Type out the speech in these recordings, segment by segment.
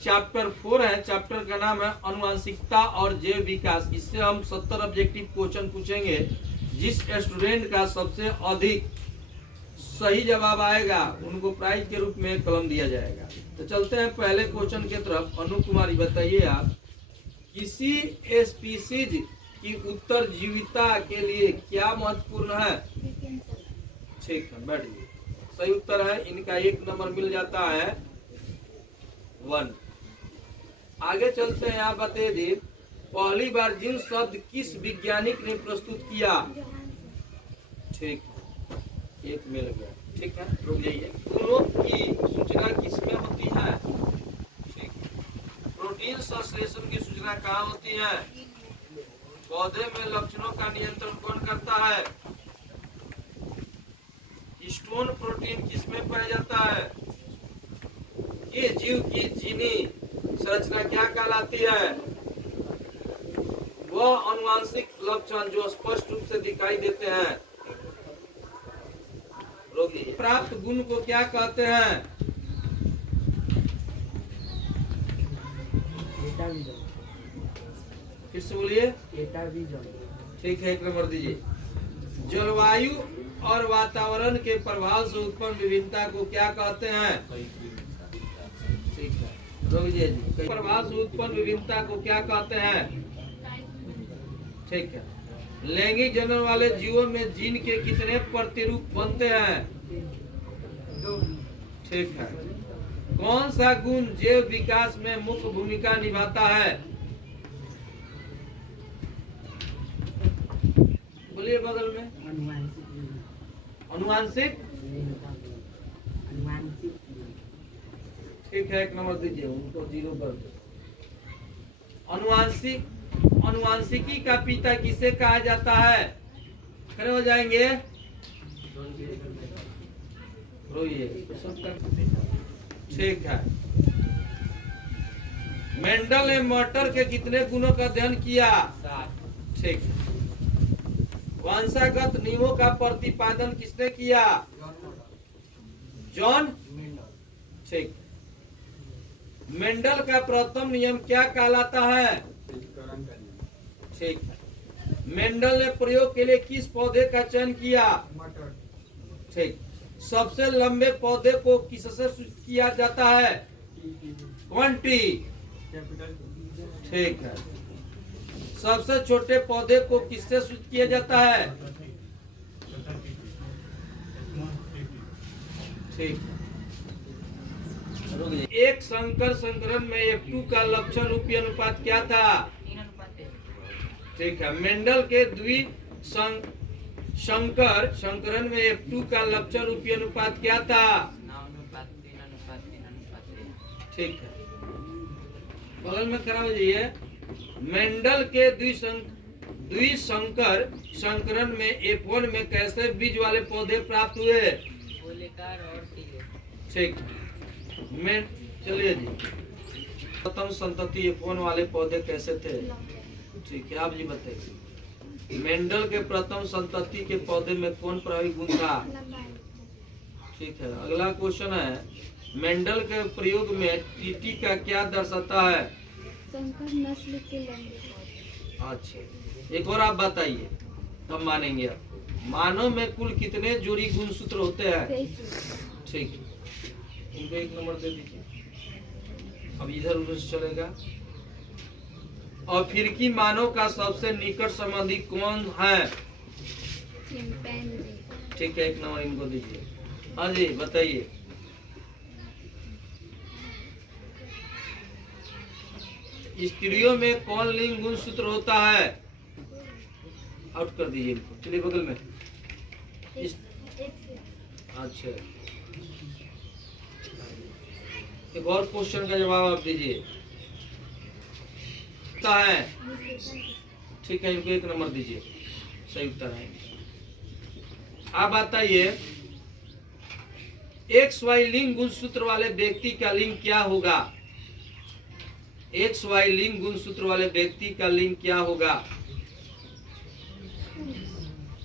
Chapter 4 है। Chapter का नाम है अनुवांशिकता और जैव विकास। इससे हम 70 ऑब्जेक्टिव क्वेश्चन पूछेंगे। जिस स्टूडेंट का सबसे अधिक सही जवाब आएगा उनको प्राइज के रूप में कलम दिया जाएगा। तो चलते हैं पहले क्वेश्चन की तरफ। अनु कुमारी बताइए आप, किसी स्पीसीज की उत्तरजीविता के लिए क्या महत्वपूर्ण है? ठीक है, बैठिए। सही उत्तर है इनका 1 नंबर मिल जाता है 1। आगे चलते हैं। आप बताइए, पहली बार जीन शब्द किस वैज्ञानिक ने प्रस्तुत किया? ठीक है, 1 मिल गया। ठीक है, रुक जाइए। गुणों की सूचना किसमें होती है? ठीक। प्रोटीन संश्लेषण की सूचना कहाँ होती है? पौधे में लक्षणों का नियंत्रण कौन करता है? स्टोन प्रोटीन किसमें पाया जाता है? ये जीव की जीनी संरचना क्या कहलाती है? वह अनुवांशिक लक्षण जो स्पष्ट रूप से दिखाई देते हैं। प्राप्त गुण को क्या कहते हैं? फिर से बोलिए। ठीक है, 1 नंबर दीजिए। जलवायु और वातावरण के प्रभाव से उत्पन्न विभिन्नता को क्या कहते हैं? ठीक है, रोगिए जी। प्रभाव से उत्पन्न विभिन्नता को क्या कहते हैं? ठीक है। लैंगिक जन्म वाले जीवों में जीन के कितने प्रतिरूप बनते हैं? ठीक है। कौन सा गुण जैव विकास में मुख्य भूमिका निभाता है? बोलिए बगल में। अनुवांशिक। ठीक है, 1 नंबर दीजिए। उनको 0 कर दो। अनुवांशिकी का पिता किसे कहा जाता है? खड़े हो जाएंगे। ठीक है। मेंडल ने मटर के कितने गुणों का अध्ययन किया? ठीक है। वंशागत नियमों का प्रतिपादन किसने किया? जॉन। ठीक। मेंडल का प्रथम नियम क्या कहलाता है? ठीक है। मेंडल ने प्रयोग के लिए किस पौधे का चयन किया? ठीक। सबसे लंबे पौधे को किससे सूचित किया जाता है? कौन ट्री? ठीक है। सबसे छोटे पौधे को किससे सूचित किया जाता है? ठीक। एक संकर संकरण में F2 का लक्षण रूपी अनुपात क्या था? ठीक है। मेंडल के संकर संकरण में F2 का लक्षण रूपी अनुपात क्या था? ठीक है, बगल में खड़ा हो जाइए। मेंडल के द्विसंकर संकरण में F1 में कैसे बीज वाले पौधे प्राप्त हुए? ठीक। चलिए जी, प्रथम संतति F1 वाले पौधे कैसे थे? ठीक है, आप जी बताइए। मेंडल के प्रथम संतति के पौधे में कौन प्रभावी गुण था? ठीक है। अगला क्वेश्चन है, मेंडल के प्रयोग में टीटी का क्या दर्शाता है? संकर नस्ल के लंबे। अच्छा, एक और आप बताइए तब मानेंगे आप। मानव में कुल कितने जोड़ी गुणसूत्र होते हैं? ठीक, इनको 1 नंबर दे दीजिए। अब इधर उधर से चलेगा। अफ्रीकी मानव का सबसे निकट संबंधी कौन है? ठीक है, 1 नंबर इनको दीजिए। हाँ जी बताइए। स्त्रियों में कौन लिंग गुणसूत्र होता है? आउट कर दीजिए इनको। चलिए बगल में। अच्छा, एक और क्वेश्चन का जवाब आप दीजिए। है ठीक है, इनको 1 नंबर दीजिए। सही उत्तर है। आप बताइए, XY लिंग गुणसूत्र वाले व्यक्ति का लिंग क्या होगा? XY लिंग गुणसूत्र वाले व्यक्ति का लिंग क्या होगा?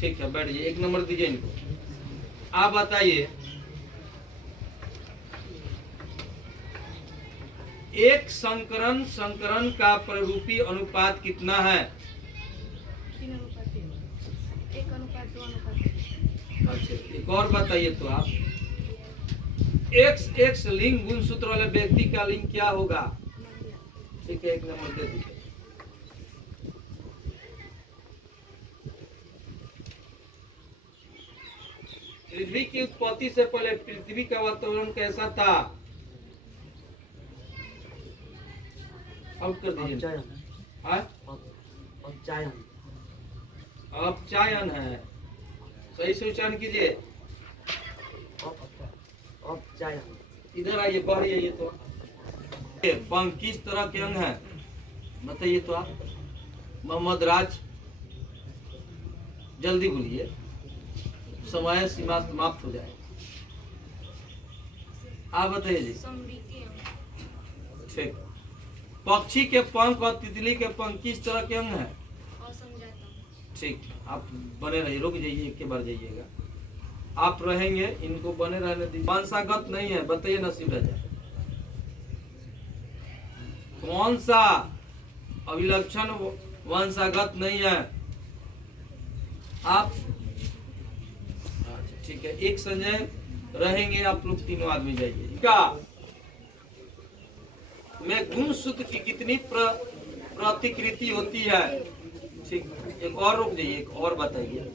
ठीक है, बैठिए। 1 नंबर दीजिए इनको। आप बताइए, एक संकरण संकरण का प्ररूपी अनुपात कितना है? 3:1, 1:2:1। अच्छा, एक और बताइए तो आप। एक्स लिंग गुणसूत्र वाले व्यक्ति का लिंग क्या होगा? ठीक है, एक नंबर दे दीजिए। पृथ्वी की उत्पत्ति से पहले पृथ्वी का वातावरण कैसा था? अब कर दीजिए। हाँ? अपचायन है। सही से उच्चारण कीजिए। इधर आइए, बाहर आइए तो। पंख किस तरह के अंग हैं? बताइए तो आप। मोहम्मद राज, जल्दी बोलिए, समय सीमा समाप्त हो जाए। आप बताइए जी। ठीक। पक्षी के पंख और तितली के पंख किस तरह के अंग हैं? ठीक, आप बने रहिए, रुक जाइए, एक के बार जाइएगा। आप रहेंगे, इनको बने रहने दीजिए। वंशागत नहीं है, बताइए नसीब राजा। कौन सा अभिलक्षण वंशागत नहीं है? आप ठीक है, एक संजय रहेंगे, आप लोग तीनों आदमी जाइए। क्या में गुणसूत्र की कितनी प्रतिकृति होती है? ठीक, एक और रुक जाइए, एक और बताइए।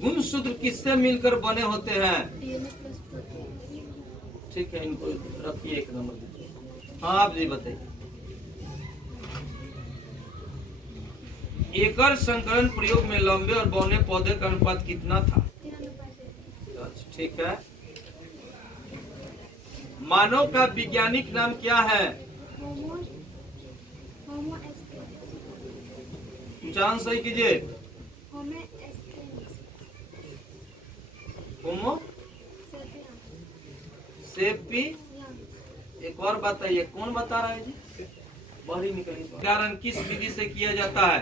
गुणसूत्र किससे मिलकर बने होते हैं? ठीक है, इनको रखिए, एक नंबर दीजिए। हाँ, आप जी बताइए। एकल संकरण प्रयोग में लंबे और बौने पौधे का अनुपात कितना था? अच्छा, ठीक है। मानव का वैज्ञानिक नाम क्या है? उच्चारण सही कीजिए। होमो सेपी। एक और बताइए, कौन बता रहा है जी? बाहरी निकलिए। कारण किस विधि से किया जाता है?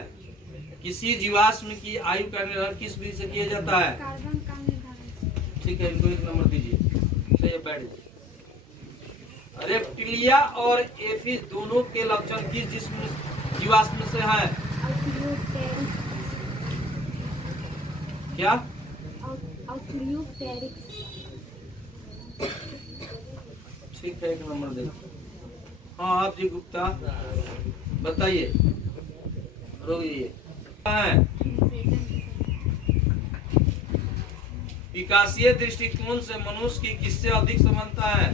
किसी जीवाश्म की आयु का निर्धारण किस विधि से किया जाता है? कार्बन का निर्धारण। ठीक है, इनको एक नंबर दीजिए। सही है, बैठ जाइए। रेप्टिलिया और एफिस दोनों के लक्षण किस जिस्म जीवाश्म से है? क्या? ठीक है, एक नंबर दे। हाँ, आप जी गुप्ता बताइए। रोइए। विकासीय दृष्टिकोण से मनुष्य की किससे अधिक समानता है?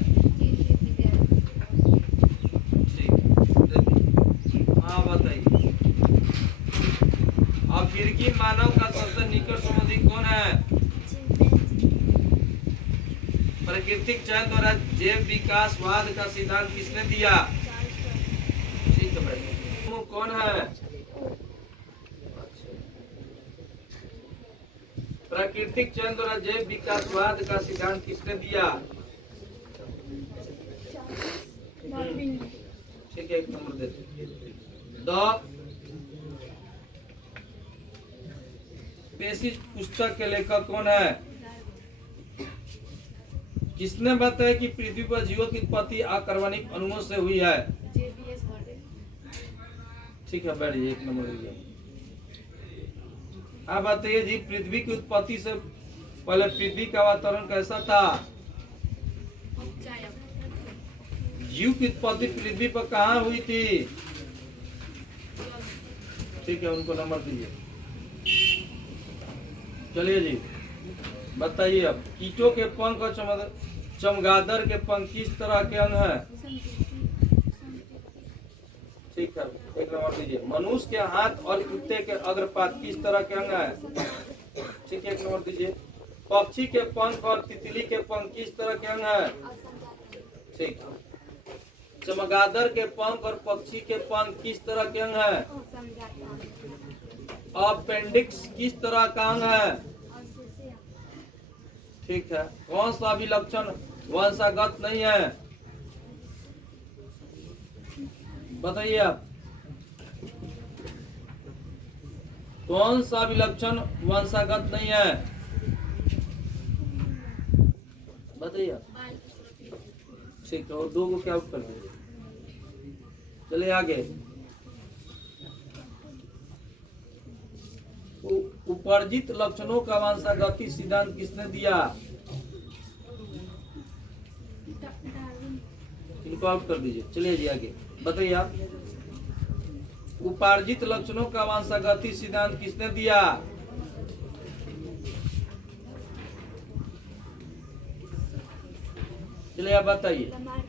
हाँ, बताइए। अफ्रीकी मानव का सबसे निकट संबंधी कौन है? प्राकृतिक चयन द्वारा जैव विकासवाद का सिद्धांत किसने दिया? ठीक है भाई। कौन है? प्राकृतिक चयन द्वारा जैव विकासवाद का सिद्धांत किसने दिया? ठीक है, एक नंबर देते। द बेसिस पुस्तक के लेखक कौन है? किसने बताया कि पृथ्वी पर जीवों की उत्पत्ति अकार्बनिक अणुओं से हुई है? ठीक है, बैठिए, एक नंबर दीजिए। आप बताइए जी, पृथ्वी की उत्पत्ति से पहले पृथ्वी का वातावरण कैसा था? जीव की उत्पत्ति पृथ्वी पर कहाँ हुई थी? ठीक है, उनको नंबर दीजिए। चलिए जी, बताइए अब। कीटों के पंख और चमगादड़ के पंख किस तरह के अंग हैं? ठीक है, एक नंबर दीजिए। मनुष्य के हाथ और कुत्ते के अग्रपात किस तरह के अंग हैं? ठीक है, एक नंबर दीजिए। पक्षी के पंख और तितली के पंख किस तरह के अंग हैं? ठीक है। चमगादड़ के पंख और पक्षी के पंख किस तरह के अंग हैं? अपेंडिक्स किस तरह का अंग है? ठीक है। कौन सा विलक्षण वंशागत नहीं है? बताइए आप। कौन सा विलक्षण वंशागत नहीं है? बताइए। ठीक है, और 2 को क्या आउट कर दीजिए। चलिए आगे। उपर्जित लक्षणों का वंशागति सिद्धांत किसने दिया? डार्विन। इनको आउट कर दीजिए। चलिए जी आगे बताइए आप। उपार्जित लक्षणों का वंशागति सिद्धांत किसने दिया? चलिए आप बताइए। लमार्क।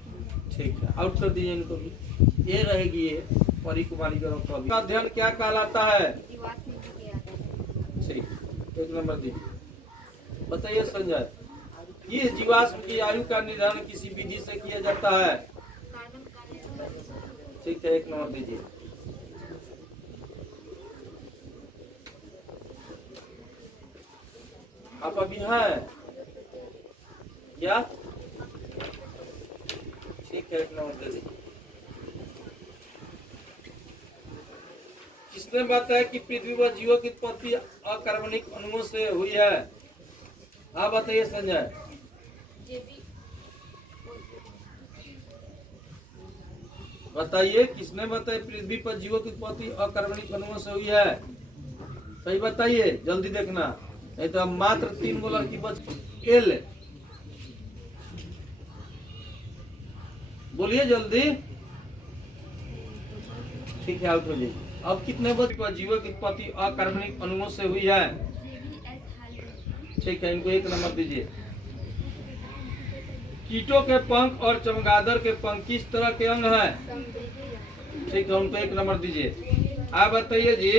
ठीक है, आउट कर दीजिए इनको भी। ये रहेगी ये परी कुमारी का अध्ययन क्या कहलाता है? जीवात्म विज्ञान। ठीक, 1 नंबर दीजिए। बताइए संजय, इस जीवाश्म की आयु का निर्धारण किसी विधि से किया जाता है? कार्बन का। ठीक है, 1 नंबर दीजिए। आप अभी हैं क्या? ठीक है, 1 नंबर दे दीजिए। किसने बताया कि पृथ्वी पर जीवों की उत्पत्ति अकार्बनिक अणुओं से हुई है? आप बताइए संजय। बताइए किसने बताया पृथ्वी पर जीवों की उत्पत्ति अकार्बनिक अणुओं से हुई है? सही बताइए, जल्दी देखना, नहीं तो अब मात्र 3 गो लड़की बच। एल बोलिए जल्दी। ठीक है, आउट हो जाइए। अब कितने बच पर जीवों की उत्पत्ति अकार्बनिक अणुओं से हुई है? ठीक है, इनको 1 नंबर दीजिए। कीटों के पंख और चमगादड़ के पंख किस तरह के अंग हैं? ठीक है, उनको 1 नंबर दीजिए। आप बताइए जी,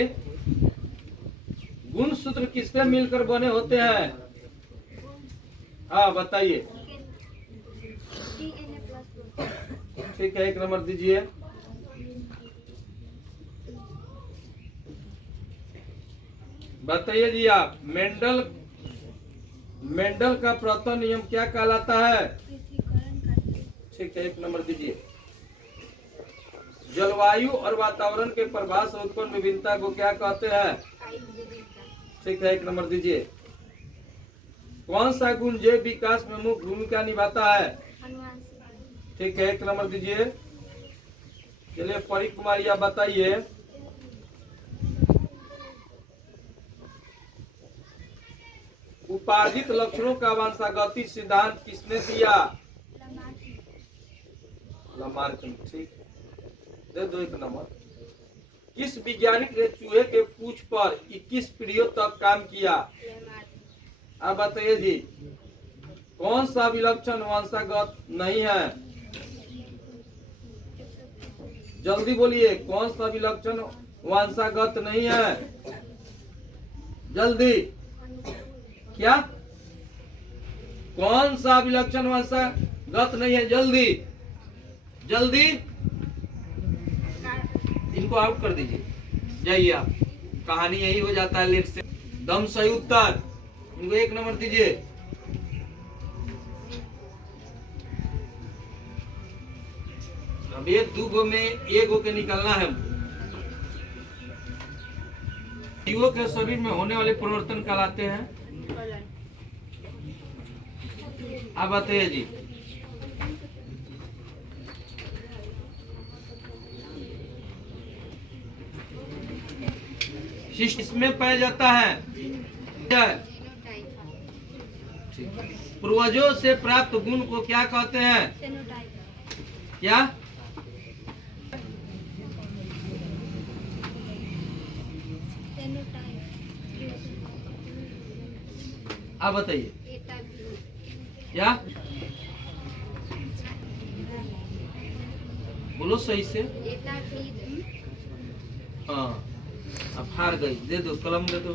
गुणसूत्र किससे मिलकर बने होते हैं? हाँ बताइए। ठीक है, 1 नंबर दीजिए। बताइए जी आप, मेंडल का प्रथम नियम क्या कहलाता है? ठीक है, 1 नंबर दीजिए। जलवायु और वातावरण के प्रभाव से उत्पन्न विभिन्नता को क्या कहते हैं? ठीक है, 1 नंबर दीजिए। कौन सा गुण जैव विकास में मुख्य भूमिका निभाता है? ठीक है, 1 नंबर दीजिए। चलिए परी कुमारी आप बताइए। उपार्जित लक्षणों का वंशागति सिद्धांत किसने दिया? लमार्क। ठीक, दे दो 1 नंबर। किस वैज्ञानिक ने चूहे के पूंछ पर 21 पीढ़ियों तक काम किया? आप बताइए जी, कौन सा विलक्षण वंशागत नहीं है? जल्दी बोलिए, कौन सा विलक्षण वंशागत नहीं है? जल्दी। क्या? कौन सा विलक्षण वंशागत नहीं है? जल्दी जल्दी। इनको आउट कर दीजिए। जाइए आप, कहानी यही हो जाता है लेट से। दम सही उत्तर। इनको 1 नंबर दीजिए। अब ये 2 गो में 1 गो के निकलना है। जीवों के शरीर में होने वाले परिवर्तन कहलाते हैं? आप बताइए जी। शिष्ट इसमें पाया जाता है? पूर्वजों से प्राप्त गुण को क्या कहते हैं? क्या? आप बताइए। क्या? बोलो सही से। हाँ, अब हार गई। दे दो कलम, दे दो।